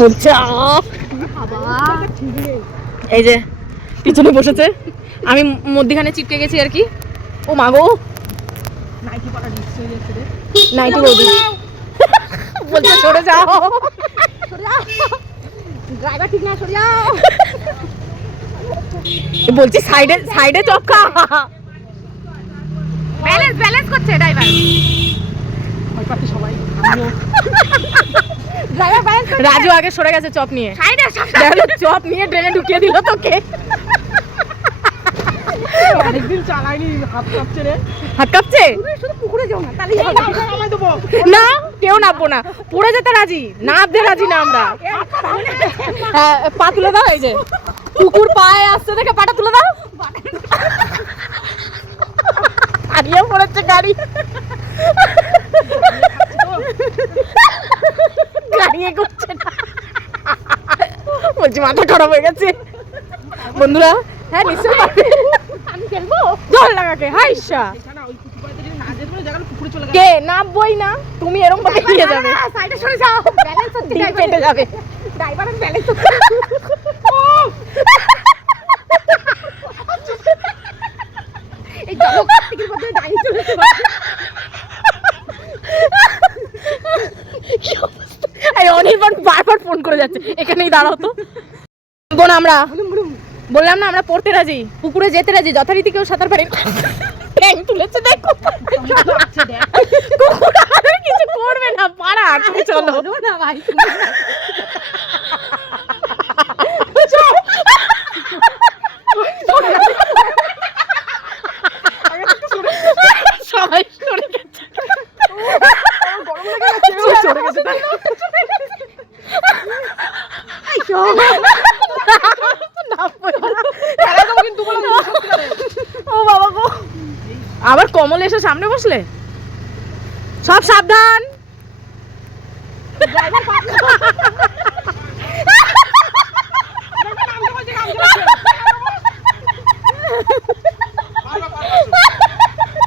বলছে এই যে পিছনে বসেছে, আমি মধ্যখানে চিপকে গেছি আর কি। ও মাগো নাইটি বৌদি বলছে সরে যাও, ড্রাইভার ঠিক না, সরে যাও। বলছি সাইডে সাইডে চপকা, ব্যালেন্স ব্যালেন্স করছে ড্রাইভার। সবাই ড্রাইভার ব্যালেন্স করছে। রাজু আগে সরে গেছে চপ নিয়ে, সাইডে চপ নিয়ে ট্রেনে ঢুকিয়ে দিল তোকে। অনেকদিন চালাইনি, হাত কাঁপছে রে। হাত কাঁপছে? শুধু পুকুরে যাও না, তাহলে না কেউ নামবো না, পড়ে যেতে রাজি, নামতে রাজি না আমরা। হ্যাঁ পা তুলে দাও, এই যে কুকুর পায়ে আসছে দেখে পাটা তুলে দাও। হারিয়ে পড়েছে গাড়ি, গাড়ি এগোচ্ছে না, বলছি মাথা খারাপ হয়ে গেছে। বন্ধুরা হ্যাঁ নিশ্চয়ই পারবে, আমি খেলবো। জল লাগাকে হাইসা কে নামবই না, তুমি এরকম ভাবে নিয়ে যাবে, সাইডে সরে যাও, ব্যালেন্স হচ্ছে, ডিম কেটে যাবে। ড্রাইভারের ব্যালেন্স হচ্ছে। এই চলো কার্তিকের মধ্যে দাঁড়িয়ে চলেছে। এই অনির্বাণ বারবার ফোন করে যাচ্ছে, এখানেই দাঁড়াও তো। বোন আমরা বললাম না আমরা পড়তে রাজি, পুকুরে যেতে রাজি, যথারীতি কেউ সাঁতার পারে। ট্যাং তুলেছে দেখো, কুকুর আমাদের কিছু করবে না, পাড়া তুমি চলো না ভাই, সবাই সরে গেছে, সরে গেছে। ও বাবা গো, আবার কমল এসে সামনে বসলে, সব সাবধান।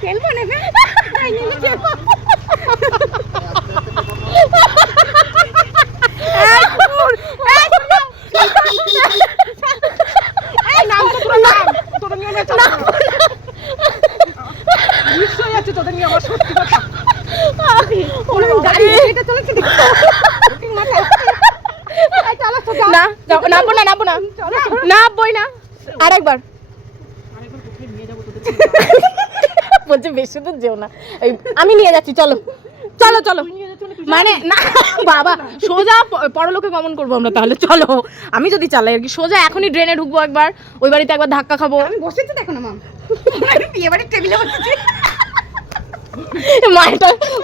খেলবো নেবে নামবই না, আরেকবার বলছে বেশি দূর যেও না, আমি নিয়ে যাচ্ছি, চলো চলো চলো। মানে না বাবা, সোজা পরলোকে গমন করবো আমরা, তাহলে চলো। আমি যদি চালাই আর কি, সোজা এখনই ড্রেনে ঢুকবো, একবার ওই বাড়িতে একবার ধাক্কা খাবো। আমি বসেছি, দেখো না মাম, বিয়ে বাড়ির টেবিলে বসেছি।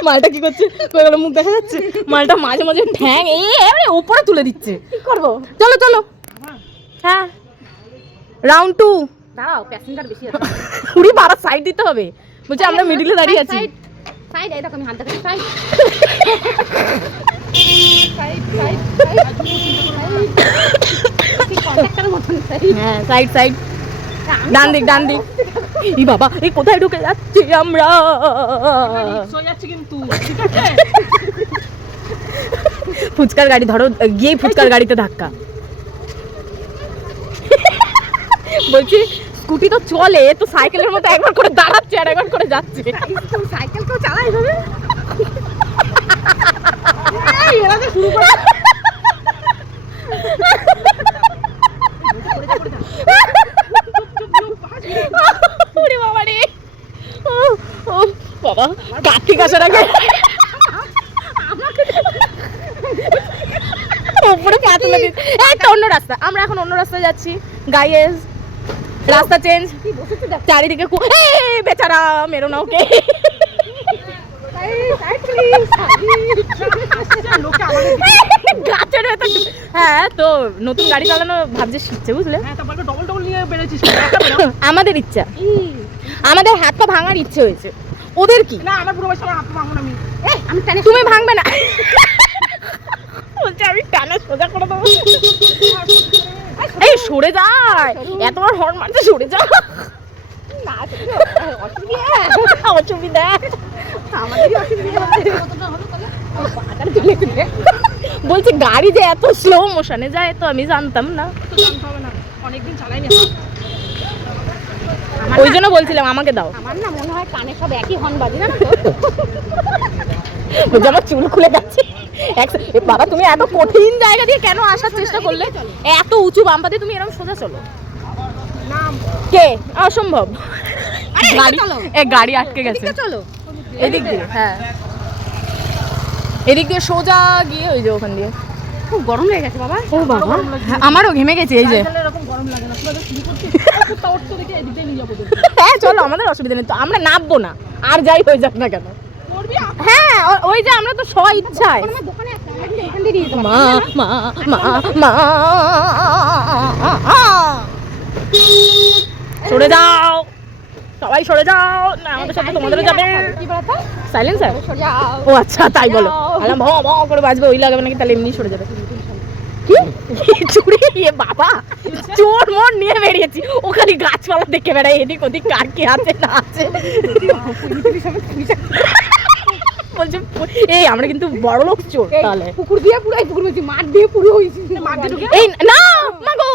মালটা কি করছে, মুখ দেখা যাচ্ছে, মালটা মাঝে মাঝে ঠ্যাং উপরে তুলে দিচ্ছে, কি করবো? চলো চলো। হ্যাঁ রাউন্ড 2, দাঁড়াও, প্যাসেঞ্জার বেশি আছে। পুরি বাড়া সাইড দিতে হবে, বলছে আমরা মিডিলে দাঁড়িয়ে আছি। সাইড, এই দেখো আমি হাত দেখাচ্ছি, সাইড কন্ট্রাক্টরের মতন সাইড। হ্যাঁ সাইড সাইড, ডান দিক ডান দিক। ই বাবা, এই কোথায় ঢুকে যাচ্ছি আমরা? কিন্তু ঠিক আছে, ফুচকার গাড়ি ধরো, গিয়ে ফুচকার গাড়িতে ধাক্কা। বলছি স্কুটি তো চলে, তো সাইকেলের মতো একবার করে দাঁড়াচ্ছে আর একবার করে যাচ্ছে। সাইকেল কেউ চালায় ভাবে, এরা যে শুরু করে ওরে বাবা রে, ও বাবা, কার্তিক আসার আগে উপরে পা তুলে দিন। একটা অন্য রাস্তা, আমরা এখন অন্য রাস্তায় যাচ্ছি গাইস, রাস্তা চেঞ্জ। চারিদিকে বেচারা, মেরো না ওকে। গাছের ভেতর, হ্যাঁ তো নতুন গাড়ি চালানো ভাবছে শিখছে, বুঝলে? ডবল ডবল নিয়ে বেড়েছিস। আমাদের ইচ্ছা, আমাদের হাত পা ভাঙার ইচ্ছে হয়েছে, ওদের কি? না আমার পুরো বয়স হাত ভাঙবো না আমি টানে। তুমি ভাঙবে না, বলছে আমি টানা সোজা করে দেবো। এই সরে যায়, এতবার হর্ন মারতে, সরে যা। অসুবিধা আমাদেরই অসুবিধা বলছি গাড়ি যে এত স্লো মোশনে যায় তো আমি জানতাম না, তো জানতে হবে না, অনেকদিন চালাইনি। ওই জন্য বলছিলাম আমাকে দাও। আমার না মনে হয় কানে সব একই হর্ন বাজে না তো। বলছি আমার চুল খুলে যাচ্ছে। এ বাবা তুমি এত কঠিন জায়গা দিয়ে কেন আসার চেষ্টা করলে? এত উঁচু বাম্পাতে তুমি এরকম সোজা চলো। না কে? অসম্ভব। গাড়ি চলো। গাড়ি আটকে গেছে। এদিকে চলো। এদিক দিয়ে, হ্যাঁ এদিক দিয়ে সোজা গিয়ে ওই যে ওখান দিয়ে। খুব গরম লেগে গেছে বাবা। ও বাবা, হ্যাঁ, আমারও ঘেমে গেছে এই যে। তাহলে এরকম গরম লাগে না, তোদের শুরু করতে কুত্তা উঠতে দেখে এদিক দিয়ে নিয়ে যাবো তোদের। হ্যাঁ চলো, আমাদের অসুবিধা নেই তো, আমরা নামবো না আর যাই হয়ে যাক না কেন। করবি হ্যাঁ ওই যে আমরা তো স্ব ইচ্ছায়। আমার দোকানে আছে, আমরা কিন্তু এখান দিয়ে দিয়ে দিতে মা পারি। মা মা মা সরে যাও, সবাই সরে যাও, না আমাদের সাথে তোমাদেরও যাবে। কি বলতো? সাইলেন্সার? সরে যাও। ও আচ্ছা তাই বলো। আলাম ভ ভ করে বাজবে, ওই লাগাবে নাকি? তাহলে এমনি সরে যাবে। কি চুরি? এ বাবা, চোর মোর নিয়ে বেরিয়েছি, ও খালি গাছপালা দেখে বেড়ায়, এদিক ওদিক কার কি আছে না আছে। বলছে এই আমরা কিন্তু বড় লোক চোর এই তাহলে। পুকুর দিয়ে পুরাই পুকুর হয়েছে, মাঠ দিয়ে পুরো হয়েছে। মাঠ দিয়ে ঢুকে এই না মাগো,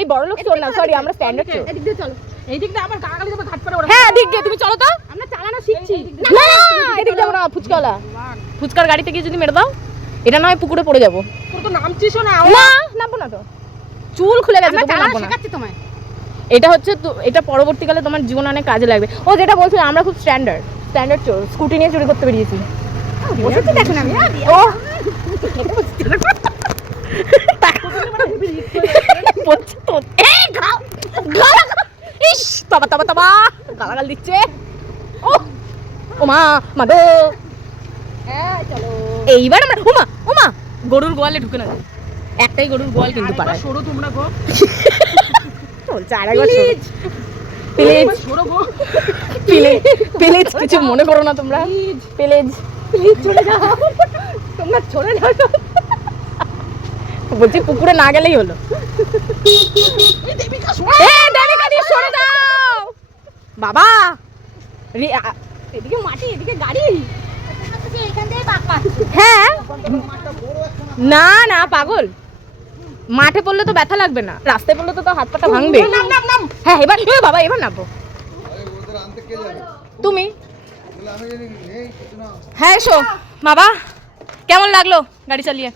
এই বড় লোক চোর না, সরি আমরা স্ট্যান্ডার্ড চোর। এদিক দিয়ে চলো। এই দিক দিয়ে আবার গালাগালি যাবে, ঘাট পারে ওরা। হ্যাঁ দিক দিয়ে তুমি চলো তো। আমরা চালানো শিখছি। না এদিক যাবো না, ফুচকাওয়ালা ফুচকার গাড়িতে গিয়ে যদি মেরে দাও, এটা নয় পুকুরে পড়ে যাবো। তোর তো নামছিস না। না নামবো না তো, চুল খুলে গেছে, আমরা তবুও চালানো নামবো না। শেখাচ্ছি তোমায়। এটা হচ্ছে এটা পরবর্তীকালে তোমার জীবনে অনেক কাজে লাগবে। ও যেটা বলছিল আমরা খুব স্ট্যান্ডার্ড চোর, স্কুটি নিয়ে চুরি করতে বেরিয়েছি। বসেছি দেখুন আমি। ও বলছি তো, এই ইস তবা তবা তবা গালাগাল দিচ্ছে। ও মা মা গো, হ্যাঁ চলো। এইবার আমরা ওমা গরুর গোয়ালে ঢুকে না যায়। একটাই গরুর গোয়াল কিন্তু পাড়ায় সরো তোমরা গো, চলছে। আর একবার প্লিজ সরো গো। প্লিজ কিছু মনে করো না তোমরা, প্লিজ প্লিজ চলে যাও। তোমরা চলে যাও তো। বলছি পুকুরে না গেলেই হলো। এই দেবিকা দেবিকা দিয়ে সরে দাও বাবা। এদিকে মাটি, এদিকে গাড়ি। এখান থেকে পাক পাক। হ্যাঁ না না পাগল, মাঠে পড়লে তো ব্যথা লাগবে না, রাস্তায় পড়লে তো হাত পাটা ভাঙবে। নাম নাম নাম। হ্যাঁ এবার বাবা এবার নামবো। তুমি হ্যাঁ এসো। বাবা কেমন লাগলো গাড়ি চালিয়ে?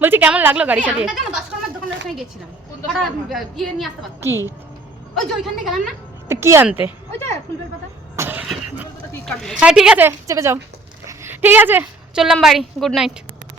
বলছি কেমন লাগলো গাড়ি চালিয়ে? আমরা যেন দশকর্মার দোকানের ওখানে গেছিলাম। হঠাৎ ইয়ে নিয়ে আসতে পারতাম। কি ওই যে ওইখান থেকে গেলাম না, তো কি আনতে? ওই যে ফুলবেল পাতা। হ্যাঁ ঠিক আছে চেপে যাও। ঠিক আছে চললাম বাড়ি, গুড নাইট।